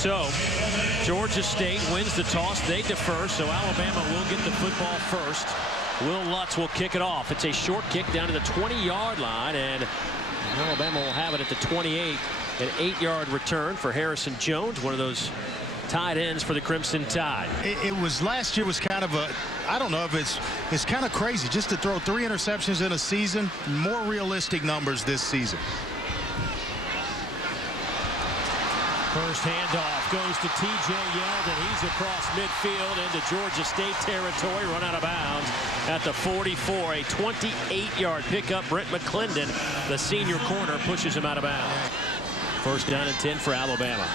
So Georgia State wins the toss. They defer, so Alabama will get the football first. Will Lutz will kick it off. It's a short kick down to the 20-yard line, and Alabama will have it at the 28. An 8-yard return for Harrison Jones, one of those tight ends for the Crimson Tide. It was last year was kind of a, I don't know if it's kind of crazy just to throw 3 interceptions in a season. More realistic numbers this season. First handoff goes to T.J. Yeldon. He's across midfield into Georgia State territory, run out of bounds at the 44. A 28-yard pickup. Brent McClendon, the senior corner, pushes him out of bounds. First down and 10 for Alabama.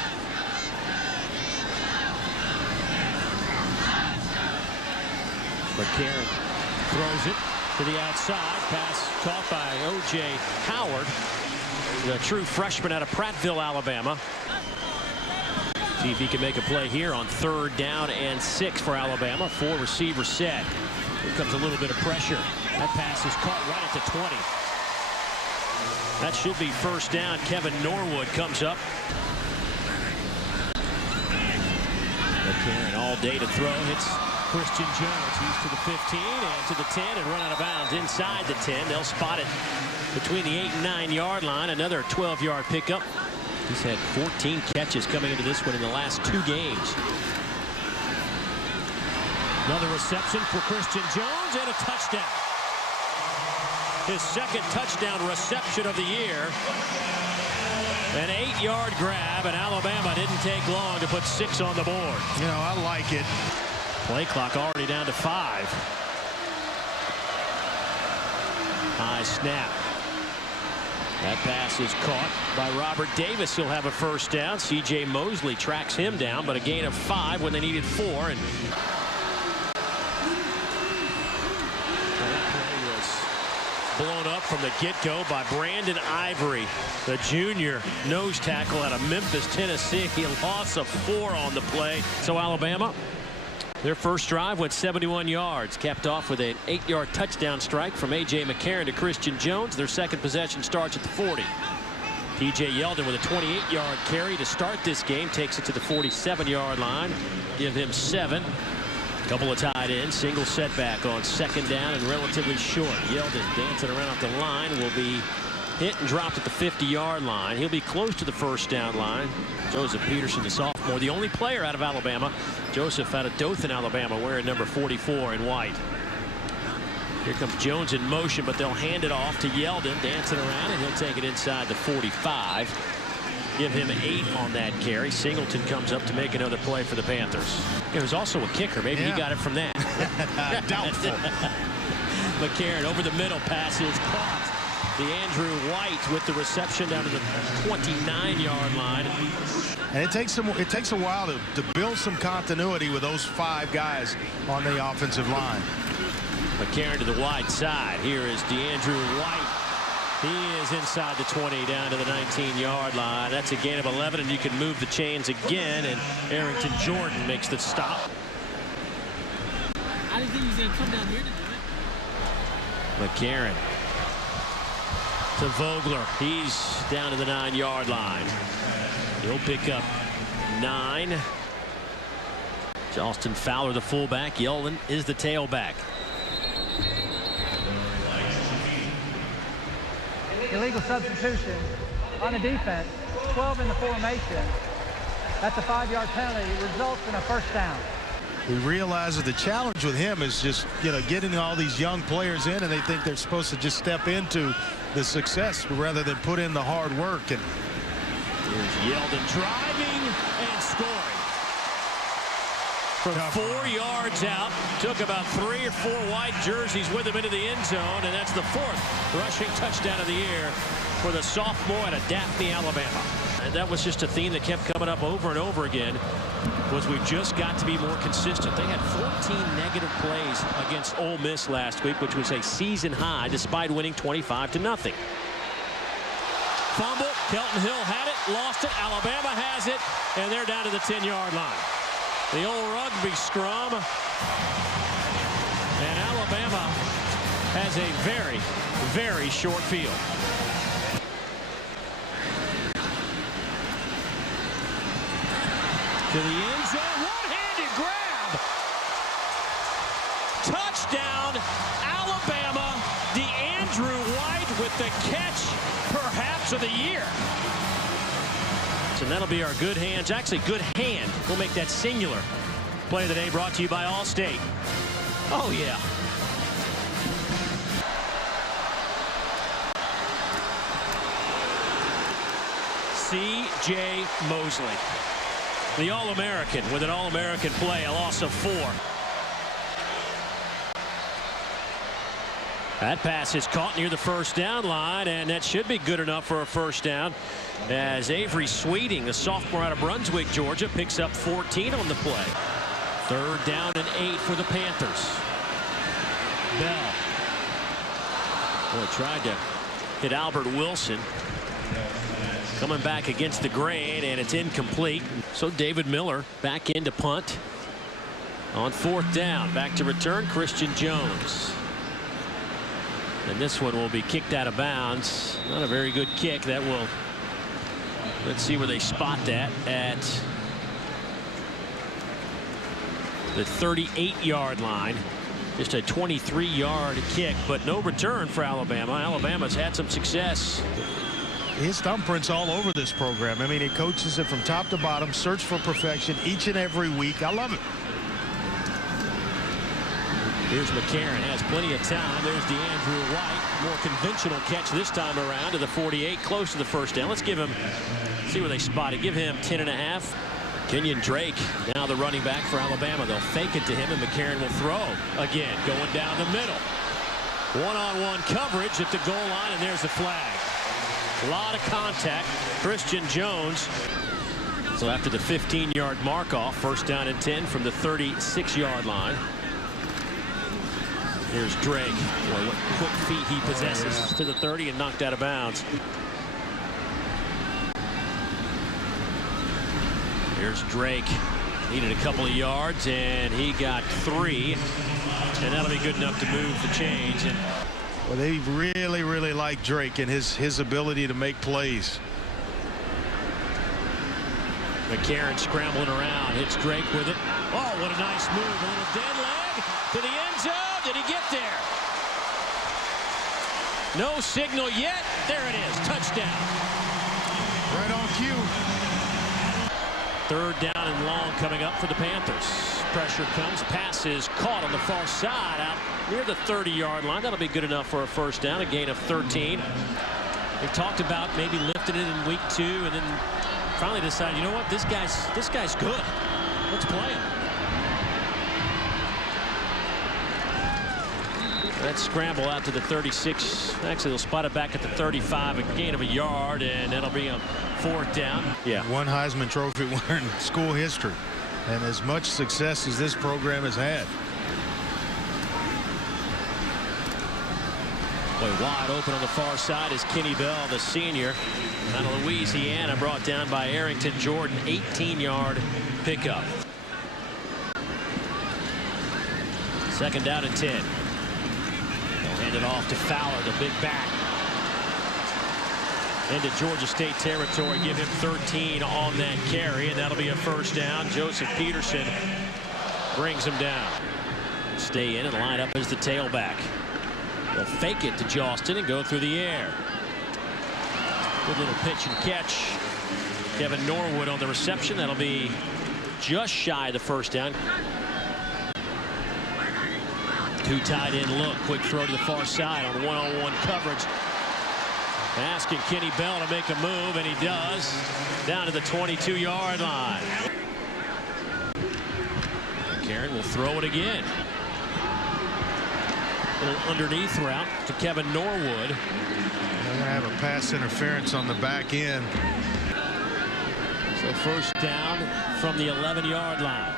McCarron throws it to the outside. Pass caught by O.J. Howard, the true freshman out of Prattville, Alabama. See if he can make a play here on 3rd down and 6 for Alabama. 4 receiver set. Here comes a little bit of pressure. That pass is caught right at the 20. That should be first down. Kevin Norwood comes up. McCarron all day to throw. Hits Christian Jones. He's to the 15 and to the 10 and run out of bounds inside the 10. They'll spot it between the 8 and 9-yard line. Another 12-yard pickup. He's had 14 catches coming into this one in the last 2 games. Another reception for Christian Jones and a touchdown. His 2nd touchdown reception of the year. An 8-yard grab, and Alabama didn't take long to put 6 on the board. You know, I like it. Play clock already down to 5. High snap. That pass is caught by Robert Davis. He'll have a first down. C.J. Mosley tracks him down, but a gain of 5 when they needed 4. And that play was blown up from the get-go by Brandon Ivory, the junior nose tackle out of Memphis, Tennessee. He lost a 4 on the play. So Alabama, their first drive went 71 yards, capped off with an 8-yard touchdown strike from A.J. McCarron to Christian Jones. Their second possession starts at the 40. T.J. Yeldon with a 28-yard carry to start this game, takes it to the 47-yard line. Give him 7. A couple of tight ends, single setback on 2nd down and relatively short. Yeldon dancing around at the line, will be hit and dropped at the 50-yard line. He'll be close to the first down line. Joseph Peterson, the sophomore, the only player out of Alabama. Joseph out of Dothan, Alabama, wearing number 44 in white. Here comes Jones in motion, but they'll hand it off to Yeldon, dancing around, and he'll take it inside the 45. Give him 8 on that carry. Singleton comes up to make another play for the Panthers. There was also a kicker. Maybe he got it from that. Doubtful. McCarron over the middle, pass is caught. The Andrew White with the reception down to the 29-yard line. And it takes a while to build some continuity with those 5 guys on the offensive line. McCarron to the wide side. Here is DeAndrew White. He is inside the 20 down to the 19-yard line. That's a gain of 11, and you can move the chains again, and Arrington Jordan makes the stop. I didn't think he was going to come down here to do it. McCarron to Vogler. He's down to the 9-yard line. He'll pick up 9. Austin Fowler, the fullback. Yeldon is the tailback. Illegal substitution on the defense. 12 in the formation. That's a 5-yard penalty. It results in a first down. He realizes the challenge with him is just, you know, getting all these young players in, and they think they're supposed to just step into the success rather than put in the hard work. And here's Yeldon driving and scoring. From 4 yards out, took about 3 or 4 white jerseys with him into the end zone, and that's the 4th rushing touchdown of the year for the sophomore out of Daphne, Alabama. And that was just a theme that kept coming up over and over again, was we've just got to be more consistent. They had 14 negative plays against Ole Miss last week, which was a season high, despite winning 25-0. Fumble, Kelton Hill had it, lost it, Alabama has it, and they're down to the 10-yard line. The old rugby scrum, and Alabama has a very, very short field. To the end zone, one-handed grab. Touchdown, Alabama. DeAndrew White with the catch, perhaps of the year. And that'll be our good hands. Actually, good hand. We'll make that singular. Play of the day brought to you by Allstate. Oh, yeah. C.J. Mosley, the All-American with an All-American play, a loss of 4. That pass is caught near the first down line, and that should be good enough for a first down as Avery Sweeting, the sophomore out of Brunswick, Georgia, picks up 14 on the play. 3rd down and 8 for the Panthers. Bell. Well, tried to hit Albert Wilson. Coming back against the grain, and it's incomplete. So David Miller back in to punt. On 4th down, back to return, Christian Jones. And this one will be kicked out of bounds. Not a very good kick. That will, let's see where they spot that at the 38-yard line. Just a 23-yard kick, but no return for Alabama. Alabama's had some success. His thumbprint's all over this program. I mean, he coaches it from top to bottom, search for perfection each and every week. I love it. Here's McCarron, has plenty of time. There's DeAndrew White. More conventional catch this time around to the 48, close to the first down. Let's give him, see where they spot it. Give him 10.5. Kenyon Drake, now the running back for Alabama. They'll fake it to him, and McCarron will throw. Again, going down the middle. One-on-one coverage at the goal line, and there's the flag. A lot of contact. Christian Jones. So after the 15-yard mark off, 1st down and 10 from the 36-yard line. Here's Drake. Boy, what quick feet he possesses to the 30 and knocked out of bounds. Here's Drake. Needed a couple of yards, and he got 3. And that'll be good enough to move the change. And well, they really like Drake and his ability to make plays. McCarron scrambling around, hits Drake with it. Oh, what a nice move. A little dead leg to the end zone. Did he get there? No signal yet. There it is. Touchdown. Right on cue. 3rd down and long coming up for the Panthers. Pressure comes. Pass is caught on the far side out near the 30-yard line. That'll be good enough for a first down. A gain of 13. They talked about maybe lifting it in week 2 and then finally decided, you know what, this guy's good. Let's play him. That scramble out to the 36. Actually, they'll spot it back at the 35. A gain of a yard, and that'll be a 4th down. Yeah. One Heisman Trophy winner in school history, and as much success as this program has had. Boy, wide open on the far side is Kenny Bell, the senior out of Louisiana, brought down by Arrington Jordan. 18-yard pickup. 2nd down and 10. They'll hand it off to Fowler, the big back. Into Georgia State territory. Give him 13 on that carry, and that'll be a first down. Joseph Peterson brings him down. Stay in and line up as the tailback. They'll fake it to Jostin and go through the air. Good little pitch and catch. Kevin Norwood on the reception. That'll be just shy of the first down. 2 tight end look. Quick throw to the far side on one-on-one coverage. Asking Kenny Bell to make a move, and he does. Down to the 22-yard line. Karen will throw it again. Little underneath route to Kevin Norwood. They're going to have a pass interference on the back end. So 1st down from the 11-yard line.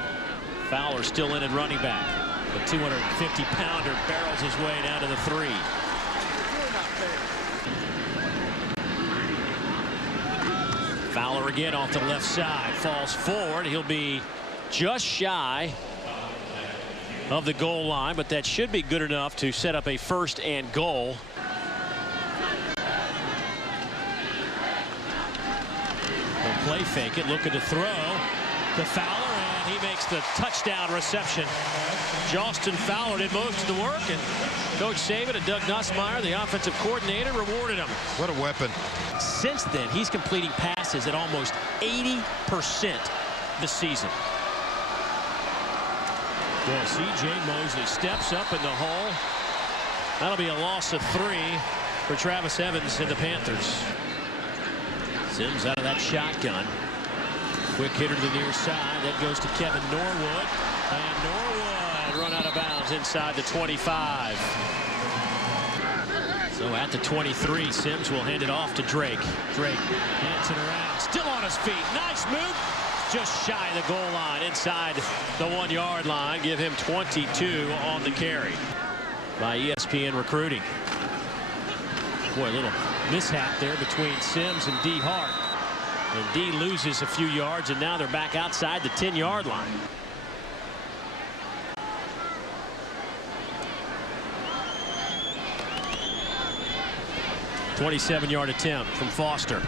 Fowler still in at running back. The 250-pounder barrels his way down to the 3. Fowler again off the left side. Falls forward. He'll be just shy of the goal line, but that should be good enough to set up a 1st and goal. They'll play fake it, looking to throw. to Fowler, and he makes the touchdown reception. Justin Fowler did most of the work, and Coach Saban and Doug Nussmeier, the offensive coordinator, rewarded him. What a weapon. Since then, he's completing passes at almost 80% this season. Well, C.J. Mosley steps up in the hole. That'll be a loss of 3 for Travis Evans and the Panthers. Sims out of that shotgun. Quick hitter to the near side. That goes to Kevin Norwood. And Norwood run out of bounds inside the 25. So at the 23, Sims will hand it off to Drake. Drake hands it around. Still on his feet. Nice move. Just shy of the goal line inside the 1-yard line. Give him 22 on the carry by ESPN Recruiting. Boy, a little mishap there between Sims and D. Hart. And D loses a few yards, and now they're back outside the 10-yard line. .27-yard attempt from Foster.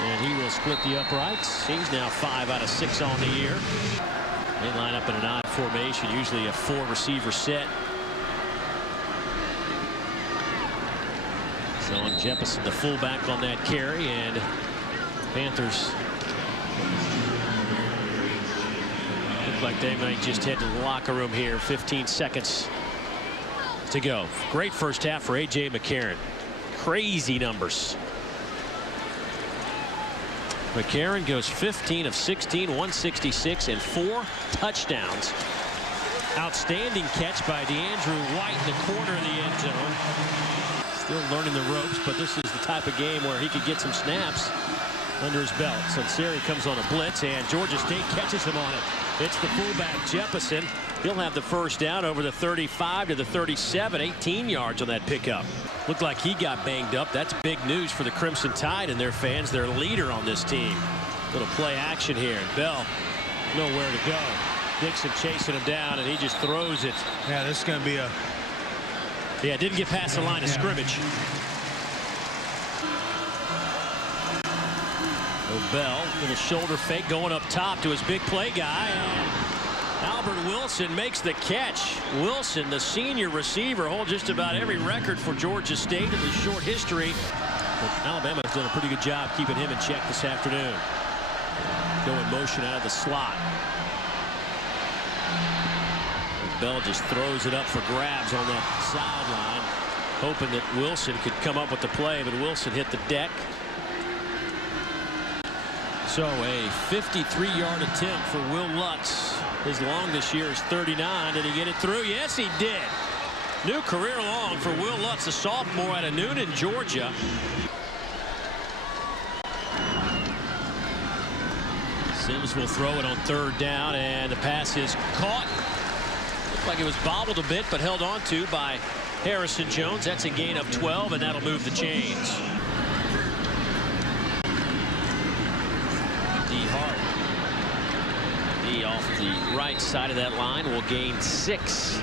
And he will split the uprights. He's now 5 out of 6 on the year. They line up in an odd formation, usually a 4-receiver set. So on Jefferson, the fullback on that carry, and Panthers look like they might just head to the locker room here. 15 seconds to go. Great first half for A.J. McCarron. Crazy numbers. McCarron goes 15 of 16, 166, and 4 touchdowns. Outstanding catch by DeAndrew White in the corner of the end zone. Still learning the ropes, but this is the type of game where he could get some snaps under his belt. Sunseri comes on a blitz, and Georgia State catches him on it. It's the fullback Jefferson. He'll have the first down over the 35 to the 37, 18 yards on that pickup. Looked like he got banged up. That's big news for the Crimson Tide and their fans, their leader on this team. Little play action here, and Bell nowhere to go. Dixon chasing him down, and he just throws it. Yeah, this is going to be a... Yeah, didn't get past the line of scrimmage. Bell, little shoulder fake going up top to his big play guy. And Albert Wilson makes the catch. Wilson, the senior receiver, holds just about every record for Georgia State in the short history. But Alabama has done a pretty good job keeping him in check this afternoon. Go in motion out of the slot. Bell just throws it up for grabs on the sideline, hoping that Wilson could come up with the play, but Wilson hit the deck. So a 53-yard attempt for Will Lutz. His long this year is 39. Did he get it through? Yes, he did. New career long for Will Lutz, a sophomore out of Noonan, Georgia. Sims will throw it on 3rd down, and the pass is caught. Looked like it was bobbled a bit, but held on to by Harrison Jones. That's a gain of 12, and that'll move the chains. Hart. D off the right side of that line will gain 6.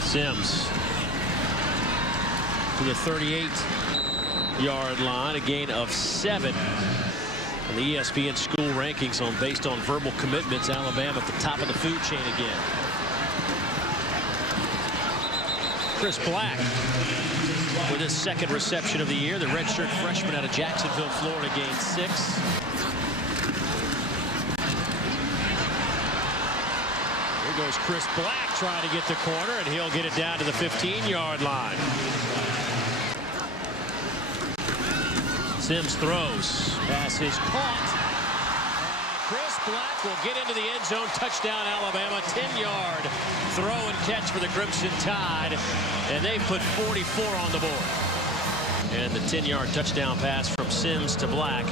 Sims to the 38-yard line, a gain of 7. And the ESPN school rankings based on verbal commitments, Alabama at the top of the food chain again. Chris Black with his 2nd reception of the year. The redshirt freshman out of Jacksonville, Florida, gained 6. Here goes Chris Black trying to get the corner, and he'll get it down to the 15-yard line. Sims throws. Pass is caught. Chris Black will get into the end zone. Touchdown, Alabama. 10-yard throw and catch for the Crimson Tide. And they put 44 on the board. And the 10-yard touchdown pass from Sims to Black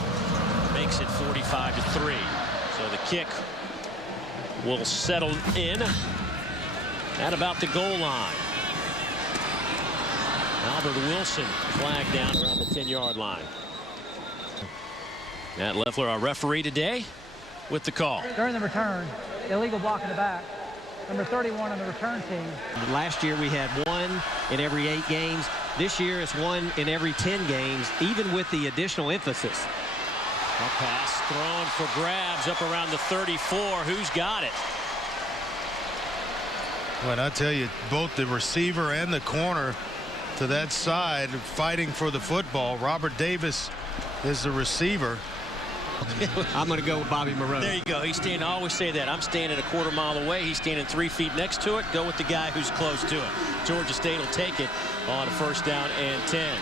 makes it 45-3. So the kick will settle in at about the goal line. Albert Wilson flagged down around the 10-yard line. Matt Leffler, our referee today, with the call. During the return, illegal block in the back. Number 31 on the return team. Last year we had 1 in every 8 games. This year it's 1 in every 10 games, even with the additional emphasis. A pass thrown for grabs up around the 34. Who's got it? Well, I tell you, both the receiver and the corner to that side fighting for the football. Robert Davis is the receiver. I'm going to go with Bobby Moreau. There you go. He's standing. I always say that. I'm standing a quarter mile away. He's standing 3 feet next to it. Go with the guy who's close to it. Georgia State will take it on a 1st down and 10.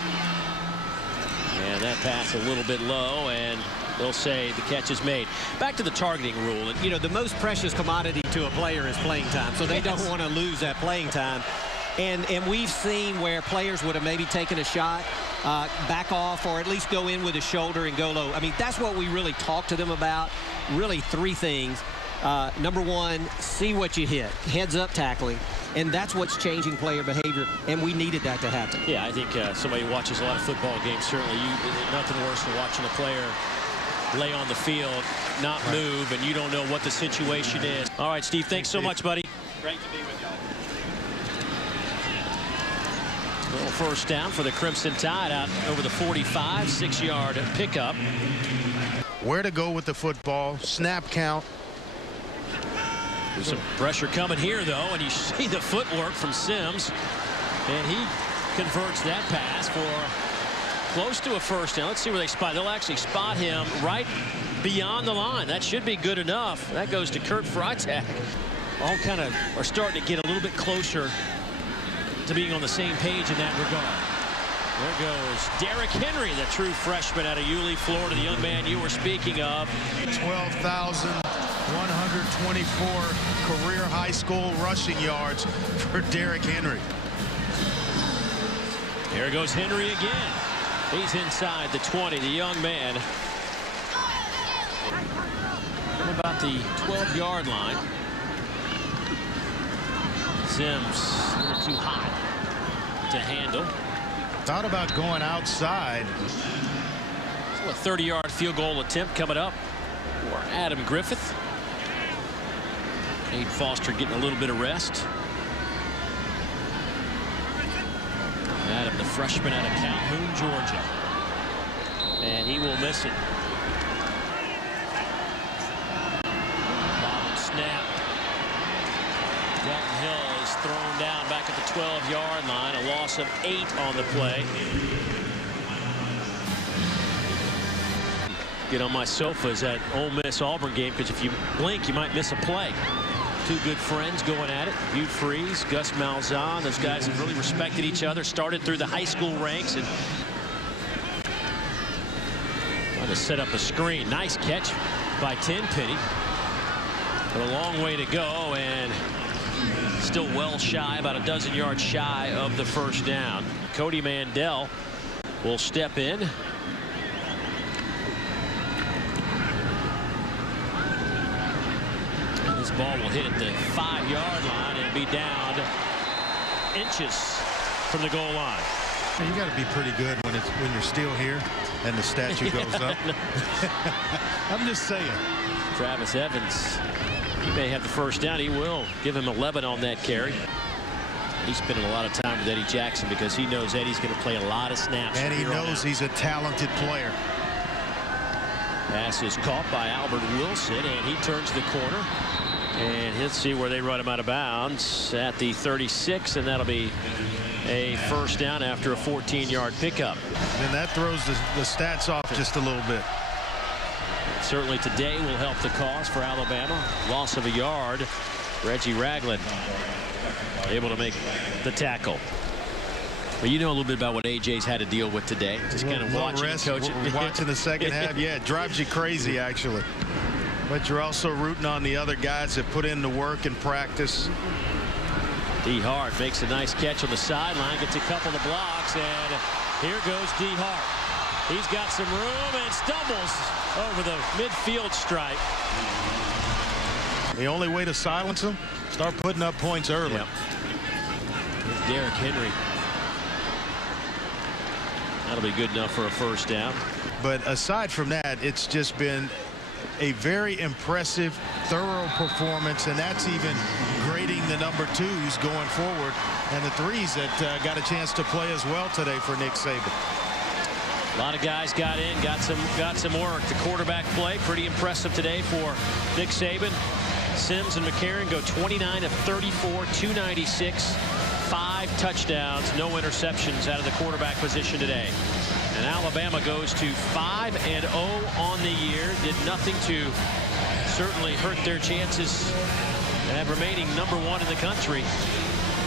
And that pass a little bit low, and they'll say the catch is made. Back to the targeting rule. You know, the most precious commodity to a player is playing time, so they don't want to lose that playing time. And we've seen where players would have maybe taken a shot, back off, or at least go in with a shoulder and go low. I mean, that's what we really talk to them about. Really 3 things. Number 1, see what you hit. Heads up tackling. And that's what's changing player behavior, and we needed that to happen. Yeah, I think somebody who watches a lot of football games, certainly nothing worse than watching a player lay on the field, not move, and you don't know what the situation is. All right, Steve, thanks so much, buddy. Great to be with y'all. Little 1st down for the Crimson Tide out over the 45, 6-yard pickup. Where to go with the football, snap count. There's some pressure coming here, though, and you see the footwork from Sims, and he converts that pass for close to a 1st down. Let's see where they spot. They'll actually spot him right beyond the line. That should be good enough. That goes to Kurt Freitag. All kind of are starting to get a little bit closer to being on the same page in that regard. There goes Derrick Henry, the true freshman out of Yulee, Florida, the young man you were speaking of. 12,124 career high school rushing yards for Derrick Henry. There goes Henry again. He's inside the 20, the young man. From about the 12-yard line. Sims a little too hot to handle. Thought about going outside. So a 30-yard field goal attempt coming up for Adam Griffith. Nate Foster getting a little bit of rest. Adam, the freshman out of Calhoun, Georgia. And he will miss it. Bottom snap. Dalton Hill is thrown down back at the 12-yard line. A loss of 8 on the play. Get on my sofas at Ole Miss Auburn game, because if you blink, you might miss a play. 2 good friends going at it. Hugh Freeze, Gus Malzahn. Those guys have really respected each other. Started through the high school ranks and trying to set up a screen. Nice catch by Tenpenny. But a long way to go, and still well shy, about a dozen yards shy of the 1st down. Cody Mandel will step in. And this ball will hit at the 5-yard line and be down inches from the goal line. You got to be pretty good when you're still here and the statue goes up. I'm just saying. Travis Evans, he may have the 1st down. He will give him 11 on that carry. He's spending a lot of time with Eddie Jackson because he knows Eddie's going to play a lot of snaps. And he knows he's a talented player. Pass is caught by Albert Wilson, and he turns the corner. And let's see where they run him out of bounds at the 36, and that'll be a 1st down after a 14-yard pickup. And that throws the stats off just a little bit. Certainly today will help the cause for Alabama. Loss of a yard. Reggie Ragland able to make the tackle. But you know a little bit about what AJ's had to deal with today. Just kind of watching and coaching. Watching the second half, yeah, it drives you crazy, actually. But you're also rooting on the other guys that put in the work and practice. D. Hart makes a nice catch on the sideline, gets a couple of blocks, and here goes D. Hart. He's got some room and stumbles over the midfield stripe. The only way to silence him, start putting up points early. Yep. Derrick Henry. That'll be good enough for a 1st down. But aside from that, it's just been a very impressive, thorough performance, and that's even grading the number 2s going forward, and the 3s that got a chance to play as well today for Nick Saban. A lot of guys got in, got some work. The quarterback play pretty impressive today for Nick Saban. Sims and McCarron go 29 of 34, 296, 5 touchdowns, no interceptions out of the quarterback position today. And Alabama goes to 5-0 on the year. Did nothing to certainly hurt their chances of remaining #1 in the country.